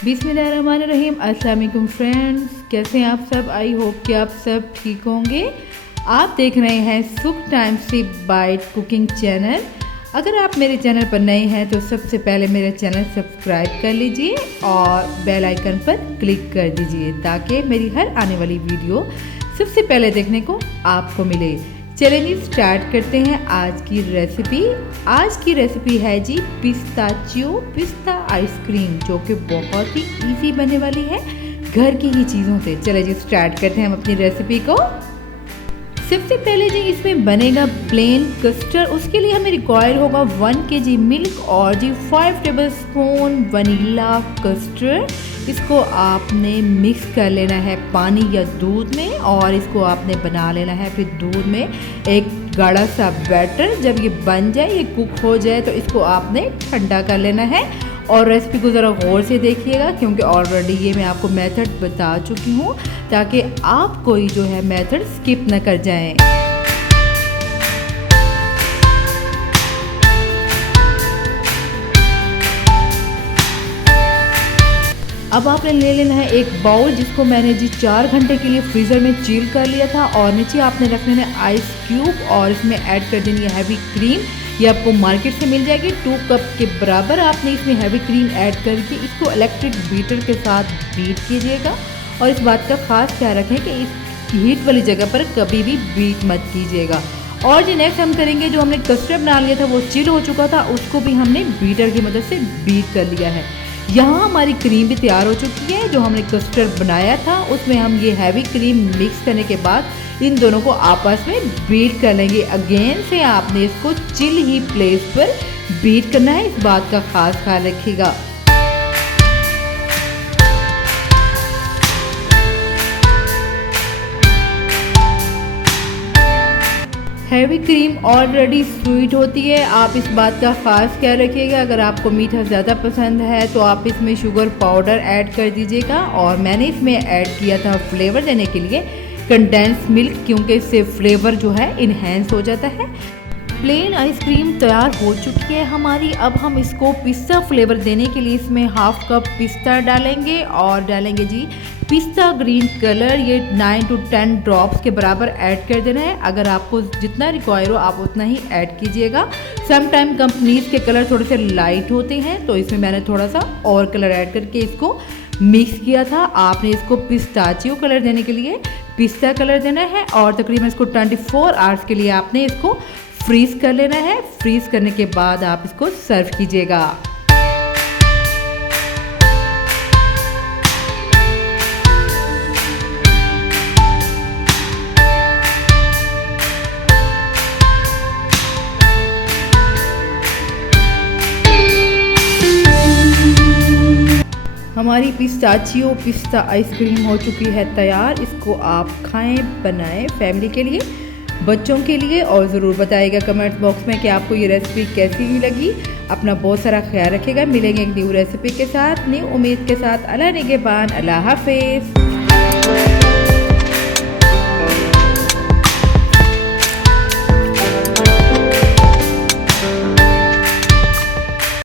बिस्मिल्लाहिर्रहमानिर्रहीम। अस्सलाम वालेकुम फ्रेंड्स, कैसे हैं आप सब। आई होप कि आप सब ठीक होंगे। आप देख रहे हैं सुख टाइम से बाइट कुकिंग चैनल। अगर आप मेरे चैनल पर नए हैं तो सबसे पहले मेरा चैनल सब्सक्राइब कर लीजिए और बेल आइकन पर क्लिक कर दीजिए ताकि मेरी हर आने वाली वीडियो सबसे पहले देखने को आपको मिले। चलिए जी स्टार्ट करते हैं आज की रेसिपी। आज की रेसिपी है जी पिस्ता आइसक्रीम, जो कि बहुत ही इजी बनने वाली है घर की ही चीज़ों से। चलिए जी स्टार्ट करते हैं हम अपनी रेसिपी को। सबसे पहले जी इसमें बनेगा प्लेन कस्टर्ड। उसके लिए हमें रिक्वायर होगा 1 kg मिल्क और जी 5 टेबलस्पून वनीला कस्टर्ड। इसको आपने मिक्स कर लेना है पानी या दूध में और इसको आपने बना लेना है फिर दूध में एक गाढ़ा सा बैटर। जब ये बन जाए, ये कुक हो जाए, तो इसको आपने ठंडा कर लेना है। और रेसिपी को ज़रा गौर से देखिएगा क्योंकि ऑलरेडी ये मैं आपको मेथड बता चुकी हूँ ताकि आप कोई जो है मेथड स्किप न कर जाएं। अब आपने ले लेना है एक बाउल, जिसको मैंने जी 4 घंटे के लिए फ्रीज़र में चिल कर लिया था। और नीचे आपने रख लेना है आइस क्यूब और इसमें ऐड कर देनी है हैवी क्रीम। ये आपको मार्केट से मिल जाएगी। 2 कप के बराबर आपने इसमें हैवी क्रीम ऐड करके इसको इलेक्ट्रिक बीटर के साथ बीट कीजिएगा। और इस बात का ख़ास ख्याल रखें कि इस हीट वाली जगह पर कभी भी बीट मत कीजिएगा। और जी नेक्स्ट हम करेंगे, जो हमने कस्टर्ड बना लिया था वो चिल हो चुका था, उसको भी हमने बीटर की मदद से बीट कर लिया है। यहाँ हमारी क्रीम भी तैयार हो चुकी है। जो हमने कस्टर्ड बनाया था उसमें हम ये हैवी क्रीम मिक्स करने के बाद इन दोनों को आपस में बीट कर लेंगे। अगेन से आपने इसको चिल ही प्लेस पर बीट करना है, इस बात का खास ख्याल रखिएगा। हैवी क्रीम ऑलरेडी स्वीट होती है, आप इस बात का ख़ास ख्याल रखिएगा। अगर आपको मीठा ज़्यादा पसंद है तो आप इसमें शुगर पाउडर ऐड कर दीजिएगा। और मैंने इसमें ऐड किया था फ्लेवर देने के लिए कंडेंस मिल्क, क्योंकि इससे फ्लेवर जो है इन्हेंस हो जाता है। प्लेन आइसक्रीम तैयार हो चुकी है हमारी। अब हम इसको पिस्ता फ्लेवर देने के लिए इसमें हाफ कप पिस्ता डालेंगे और डालेंगे जी पिस्ता ग्रीन कलर। ये 9 to 10 ड्रॉप्स के बराबर ऐड कर देना है। अगर आपको जितना रिक्वायर हो आप उतना ही ऐड कीजिएगा। समटाइम कंपनीज के कलर थोड़े से लाइट होते हैं, तो इसमें मैंने थोड़ा सा और कलर ऐड करके इसको मिक्स किया था। आपने इसको पिस्ताचियो कलर देने के लिए पिस्ता कलर देना है और तकरीबन इसको 24 आवर्स के लिए आपने इसको फ्रीज़ कर लेना है। फ्रीज़ करने के बाद आप इसको सर्व कीजिएगा। हमारी पिस्ता आइसक्रीम हो चुकी है तैयार। इसको आप खाएं, बनाएं फैमिली के लिए, बच्चों के लिए। और ज़रूर बताइएगा कमेंट बॉक्स में कि आपको ये रेसिपी कैसी लगी। अपना बहुत सारा ख्याल रखिएगा। मिलेंगे एक न्यू रेसिपी के साथ, न्यू उम्मीद के साथ। अल्लाह निगहबान, अल्लाह हाफिज़।